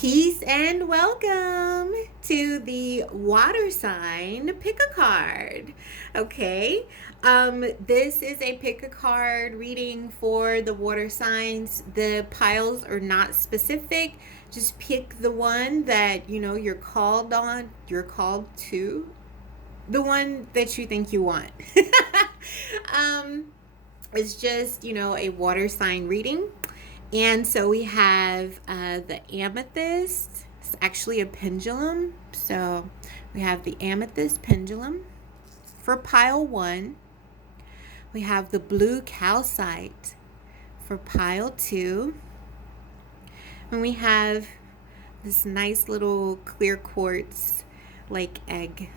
Peace and welcome to the water sign pick a card. Okay, this is a pick a card reading for the water signs. The piles are not specific. Just pick the one that you're called on, you're called to, the one that you think you want. um, it's just a water sign reading. And so we have the amethyst. It's actually a pendulum. So we have the amethyst pendulum for pile 1. We have the blue calcite for pile 2. And we have this nice little clear quartz like egg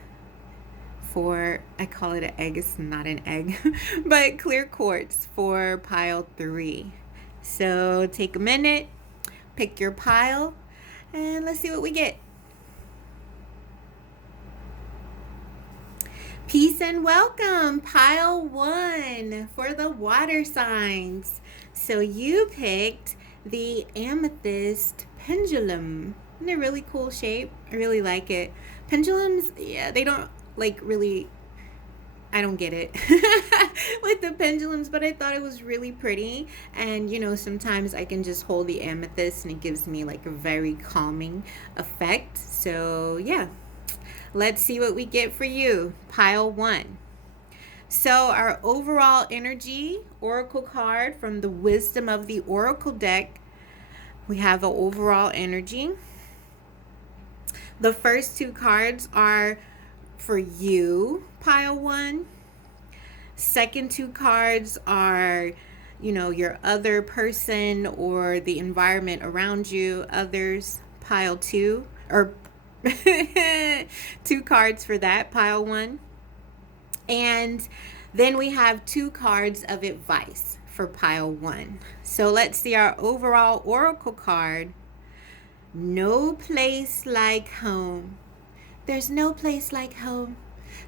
for, I call it an egg, it's not an egg, but clear quartz for pile 3. So take a minute, pick your pile, and let's see what we get. Peace and welcome, pile 1 for the water signs. So you picked the amethyst pendulum. Isn't it a really cool shape? I really like it. Pendulums, yeah, they don't really, I don't get it with the pendulums, but I thought it was really pretty. And sometimes I can just hold the amethyst and it gives me like a very calming effect. So yeah, let's see what we get for you, pile 1. So our overall energy oracle card from the Wisdom of the Oracle deck, we have an overall energy. The first 2 cards are for you, pile 1. Second 2 cards are, your other person or the environment around you, others, pile 2, or 2 cards for that, pile 1. And then we have 2 cards of advice for pile 1. So let's see our overall oracle card. No place like home. There's no place like home.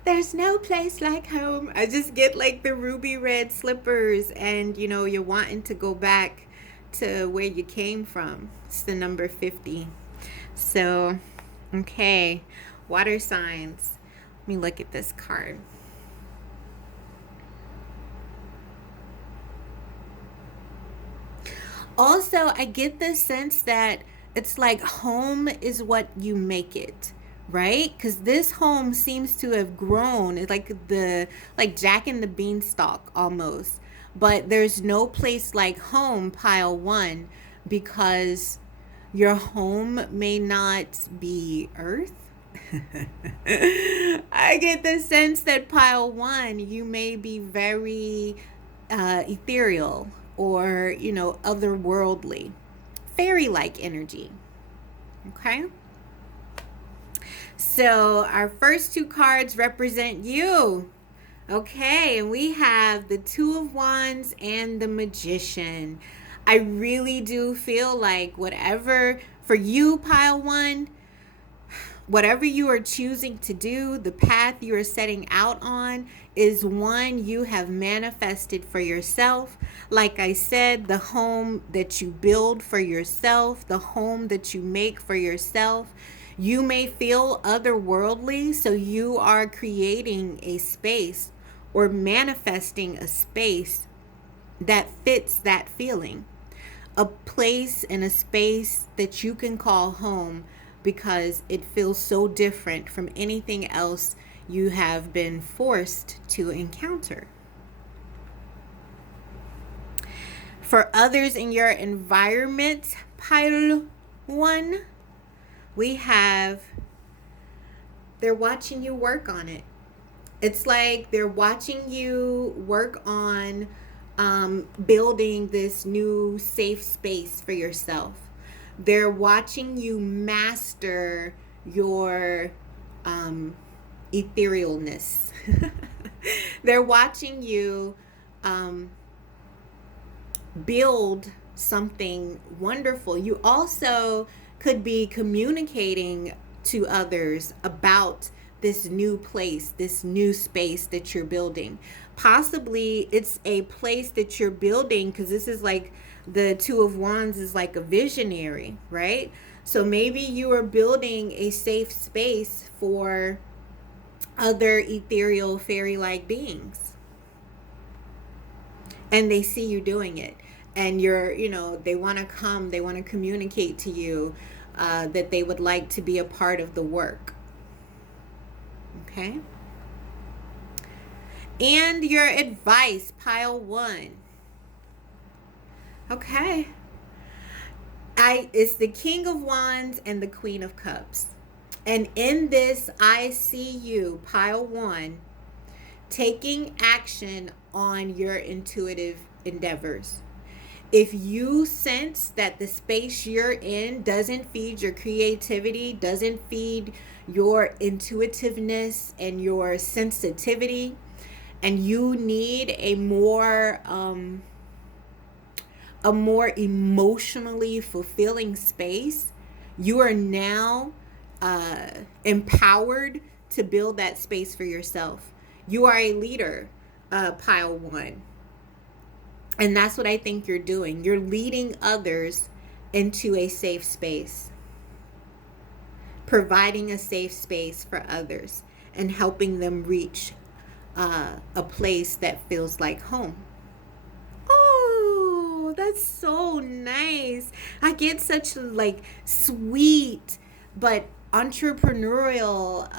There's no place like home. I just get like the ruby red slippers and you're wanting to go back to where you came from. It's the number 50. So, okay, water signs. Let me look at this card. Also, I get the sense that it's like home is what you make it, right? Because this home seems to have grown. It's like Jack and the Beanstalk almost. But there's no place like home, pile 1, because your home may not be earth. I get the sense that pile 1, you may be very ethereal or otherworldly, fairy-like energy. Okay, so our first 2 cards represent you. Okay, and we have the 2 of Wands and the Magician. I really do feel like whatever for you, pile 1, whatever you are choosing to do, the path you are setting out on is one you have manifested for yourself. Like I said, the home that you build for yourself, the home that you make for yourself, you may feel otherworldly, so you are creating a space or manifesting a space that fits that feeling. A place and a space that you can call home because it feels so different from anything else you have been forced to encounter. For others in your environment, pile 1, we have, they're watching you work on it. It's like they're watching you work on building this new safe space for yourself. They're watching you master your etherealness. They're watching you build something wonderful. You also could be communicating to others about this new place, this new space that you're building. Possibly it's a place that you're building because this is like the Two of Wands is like a visionary, right? So maybe you are building a safe space for other ethereal fairy-like beings, and they see you doing it, and they want to come, they want to communicate to you that they would like to be a part of the work. Okay. And your advice, pile 1. Okay. It's the King of Wands and the Queen of Cups. And in this, I see you, pile 1, taking action on your intuitive endeavors. If you sense that the space you're in doesn't feed your creativity, doesn't feed your intuitiveness and your sensitivity, and you need a more emotionally fulfilling space, you are now empowered to build that space for yourself. You are a leader, pile 1. And that's what I think you're doing. You're leading others into a safe space, providing a safe space for others, and helping them reach a place that feels like home. Oh, that's so nice. I get such like sweet but entrepreneurial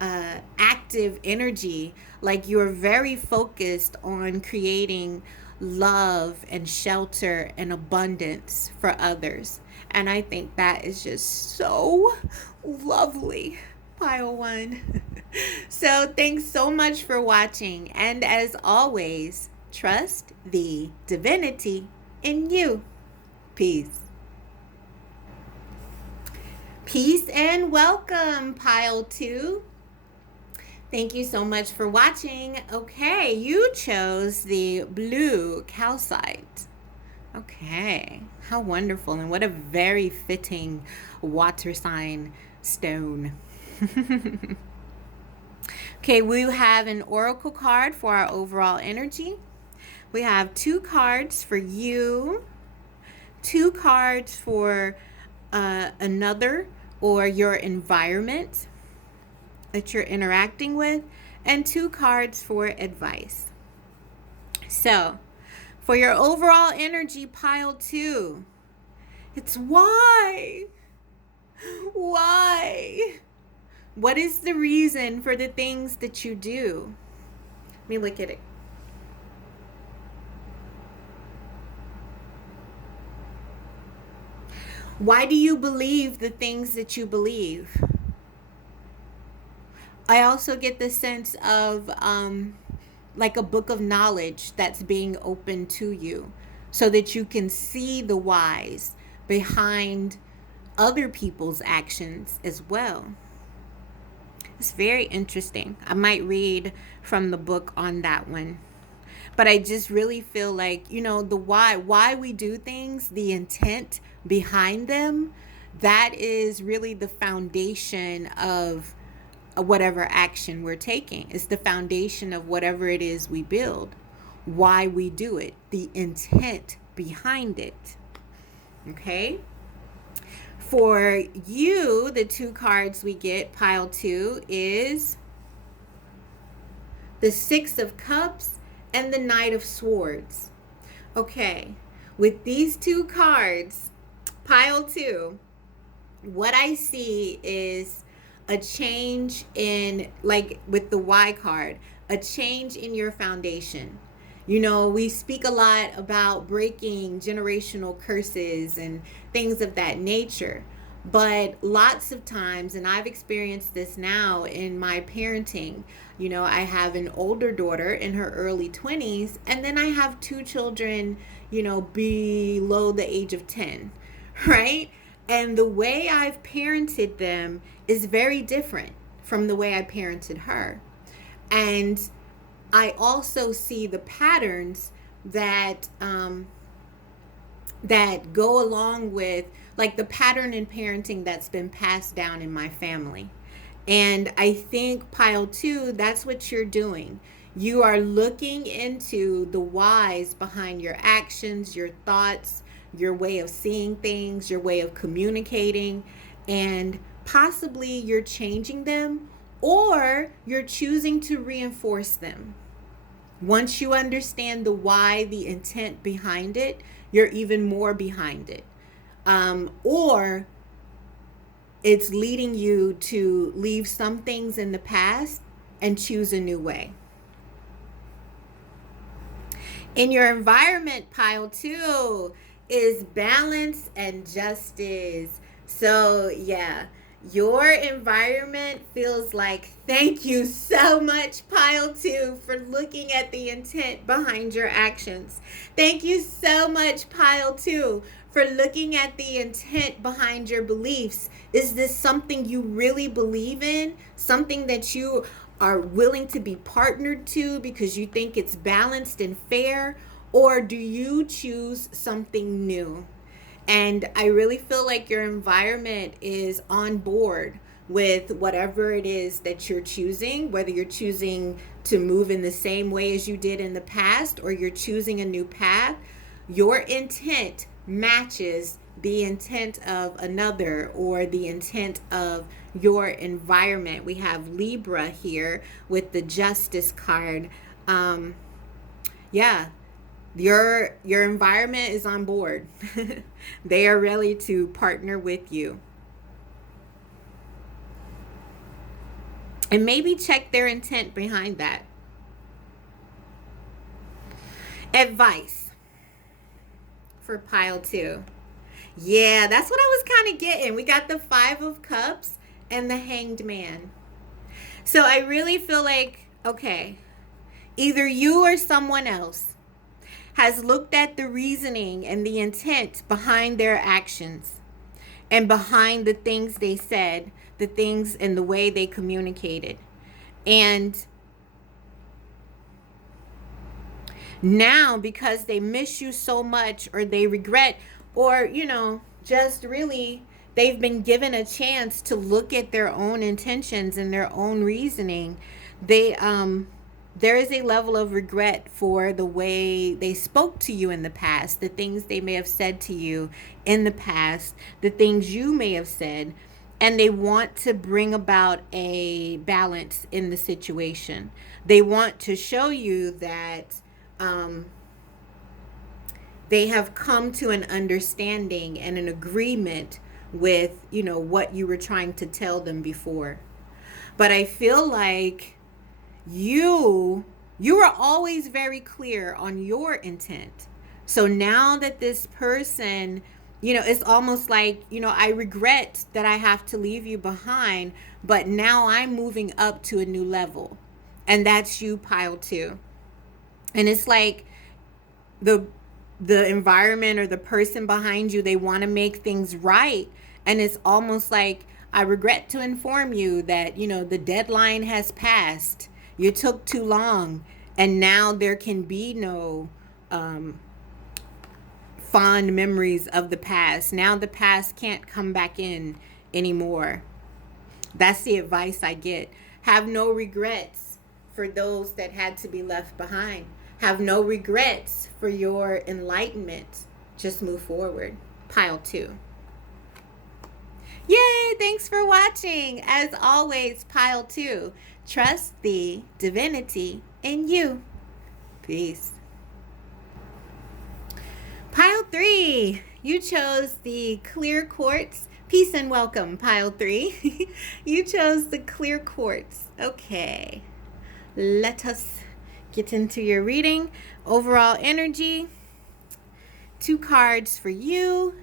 active energy. Like you're very focused on creating love and shelter and abundance for others, and I think that is just so lovely, pile 1. So thanks so much for watching, and as always, trust the divinity in you. Peace. Peace and welcome, pile 2. Thank you so much for watching. Okay, you chose the blue calcite. Okay, how wonderful, and what a very fitting water sign stone. Okay, we have an oracle card for our overall energy. We have 2 cards for you, 2 cards for another or your environment that you're interacting with, and 2 cards for advice. So, for your overall energy, pile 2, it's why? Why? What is the reason for the things that you do? Let me look at it. Why do you believe the things that you believe? I also get the sense of like a book of knowledge that's being opened to you so that you can see the whys behind other people's actions as well. It's very interesting. I might read from the book on that one. But I just really feel like, the why we do things, the intent behind them, that is really the foundation of whatever action we're taking. It's the foundation of whatever it is we build, why we do it, the intent behind it. Okay? For you, the 2 cards we get, pile 2, is the 6 of Cups and the Knight of Swords. Okay, with these 2 cards, pile 2, what I see is a change in, like with the Y card, a change in your foundation. We speak a lot about breaking generational curses and things of that nature. But lots of times, and I've experienced this now in my parenting, I have an older daughter in her early 20s, and then I have 2 children, below the age of 10, right? And the way I've parented them is very different from the way I parented her. And I also see the patterns that that go along with, like, the pattern in parenting that's been passed down in my family. And I think, pile 2, that's what you're doing. You are looking into the whys behind your actions, your thoughts, your way of seeing things, your way of communicating, and possibly you're changing them or you're choosing to reinforce them. Once you understand the why, the intent behind it, you're even more behind it. Or it's leading you to leave some things in the past and choose a new way. In your environment, pile 2 is balance and justice. So, yeah, your environment feels like thank you so much, pile 2, for looking at the intent behind your actions. Thank you so much, pile 2, for looking at the intent behind your beliefs. Is this something you really believe in? Something that you are willing to be partnered to because you think it's balanced and fair? Or do you choose something new? And I really feel like your environment is on board with whatever it is that you're choosing, whether you're choosing to move in the same way as you did in the past or you're choosing a new path. Your intent matches the intent of another or the intent of your environment. We have Libra here with the Justice card. Yeah, your environment is on board. They are ready to partner with you. And maybe check their intent behind that. Advice for pile 2. Yeah, that's what I was kind of getting. We got the 5 of Cups and the Hanged Man. So I really feel like, okay, either you or someone else has looked at the reasoning and the intent behind their actions and behind the things they said, the things and the way they communicated. And now, because they miss you so much or they regret or, just really they've been given a chance to look at their own intentions and their own reasoning, there is a level of regret for the way they spoke to you in the past, the things they may have said to you in the past, the things you may have said, and they want to bring about a balance in the situation. They want to show you that they have come to an understanding and an agreement with, what you were trying to tell them before. But I feel like you are always very clear on your intent. So now that this person, it's almost like, I regret that I have to leave you behind, but now I'm moving up to a new level. And that's you, pile 2. And it's like the environment or the person behind you, they want to make things right. And it's almost like, I regret to inform you that, the deadline has passed. You took too long. And now there can be no fond memories of the past. Now the past can't come back in anymore. That's the advice I get. Have no regrets for those that had to be left behind. Have no regrets for your enlightenment. Just move forward. Pile 2. Yay! Thanks for watching. As always, pile 2. Trust the divinity in you. Peace. Pile 3. You chose the clear quartz. Peace and welcome, pile 3. You chose the clear quartz. Okay. Let us get into your reading. Overall energy. 2 cards for you.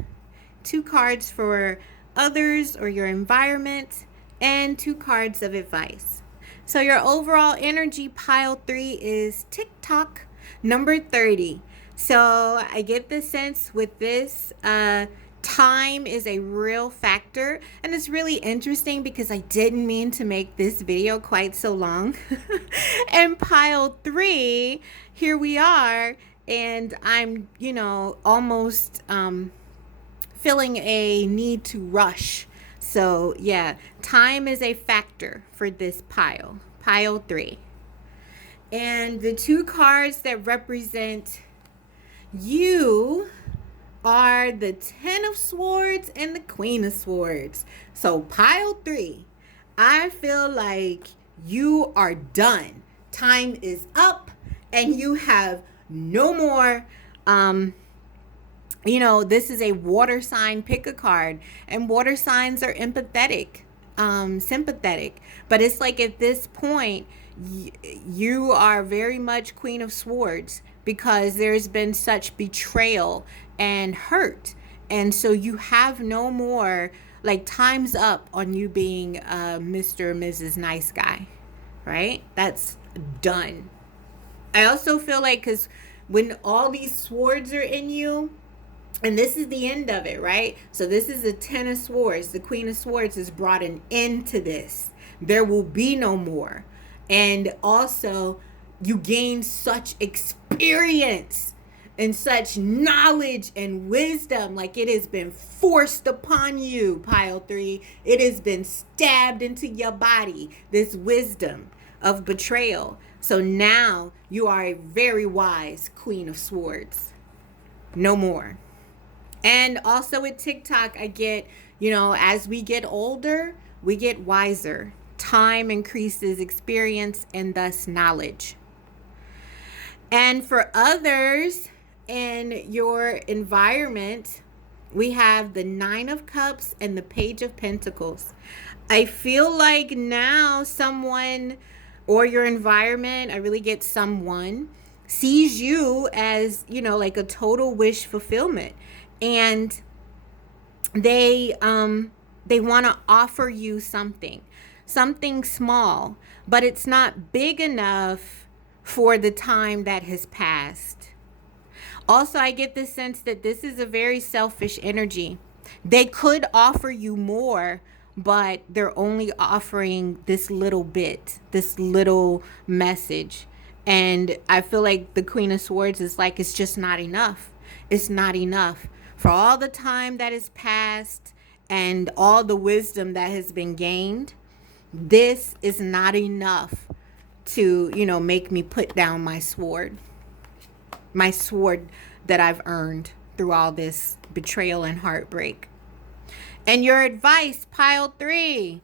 2 cards for others or your environment. And 2 cards of advice. So your overall energy, pile 3, is TikTok number 30. So I get the sense with this, time is a real factor. And it's really interesting because I didn't mean to make this video quite so long. And pile 3, here we are. And I'm, almost feeling a need to rush. So yeah, time is a factor for this pile 3. And the two cards that represent you are the Ten of Swords and the Queen of Swords. So pile 3, I feel like you are done. Time is up and you have no more this is a water sign. Pick a card, and water signs are empathetic, sympathetic, but it's like at this point you are very much Queen of Swords because there's been such betrayal and hurt, and so you have no more, like, time's up on you being Mr. or Mrs. Nice Guy, right? That's done. I also feel like, because when all these swords are in you, and this is the end of it, right? So this is the Ten of Swords. The Queen of Swords has brought an end to this. There will be no more. And also, you gain such experience and such knowledge and wisdom. Like, it has been forced upon you, pile 3. It has been stabbed into your body, this wisdom of betrayal. So now you are a very wise Queen of Swords. No more. And also with TikTok, I get, as we get older, we get wiser. Time increases experience and thus knowledge. And for others in your environment, we have the Nine of Cups and the Page of Pentacles. I feel like now someone, or your environment, I really get someone, sees you as, like a total wish fulfillment. And they want to offer you something small, but it's not big enough for the time that has passed. Also, I get the sense that this is a very selfish energy. They could offer you more, but they're only offering this little bit, this little message. And I feel like the Queen of Swords is like, it's just not enough. It's not enough. For all the time that has passed and all the wisdom that has been gained, this is not enough to, make me put down my sword that I've earned through all this betrayal and heartbreak. And your advice, pile 3,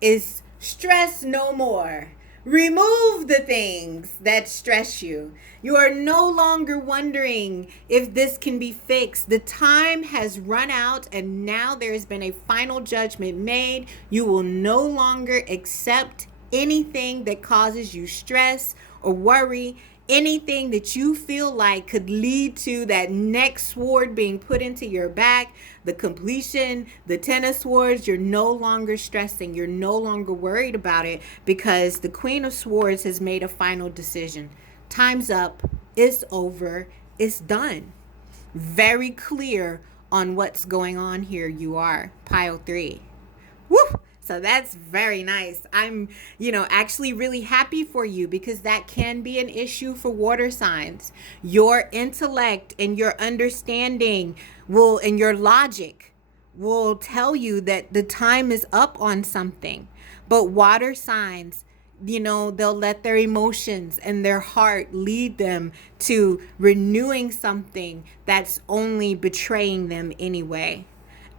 is stress no more. Remove the things that stress you. You are no longer wondering if this can be fixed. The time has run out, and now there has been a final judgment made. You will no longer accept anything that causes you stress or worry. Anything that you feel like could lead to that next sword being put into your back, the completion, the Ten of Swords, you're no longer stressing. You're no longer worried about it because the Queen of Swords has made a final decision. Time's up. It's over. It's done. Very clear on what's going on here. You are pile 3. Woo! So that's very nice. I'm, actually really happy for you because that can be an issue for water signs. Your intellect and your understanding and your logic will tell you that the time is up on something. But water signs, they'll let their emotions and their heart lead them to renewing something that's only betraying them anyway.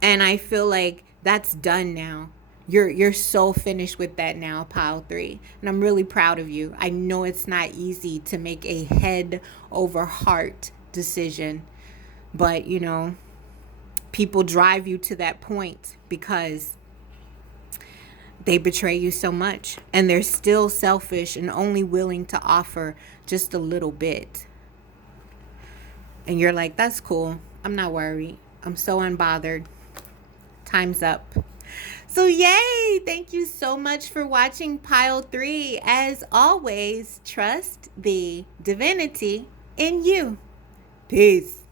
And I feel like that's done now. You're so finished with that now, pile 3. And I'm really proud of you. I know it's not easy to make a head over heart decision. But, people drive you to that point because they betray you so much. And they're still selfish and only willing to offer just a little bit. And you're like, that's cool. I'm not worried. I'm so unbothered. Time's up. So yay! Thank you so much for watching pile 3. As always, trust the divinity in you. Peace.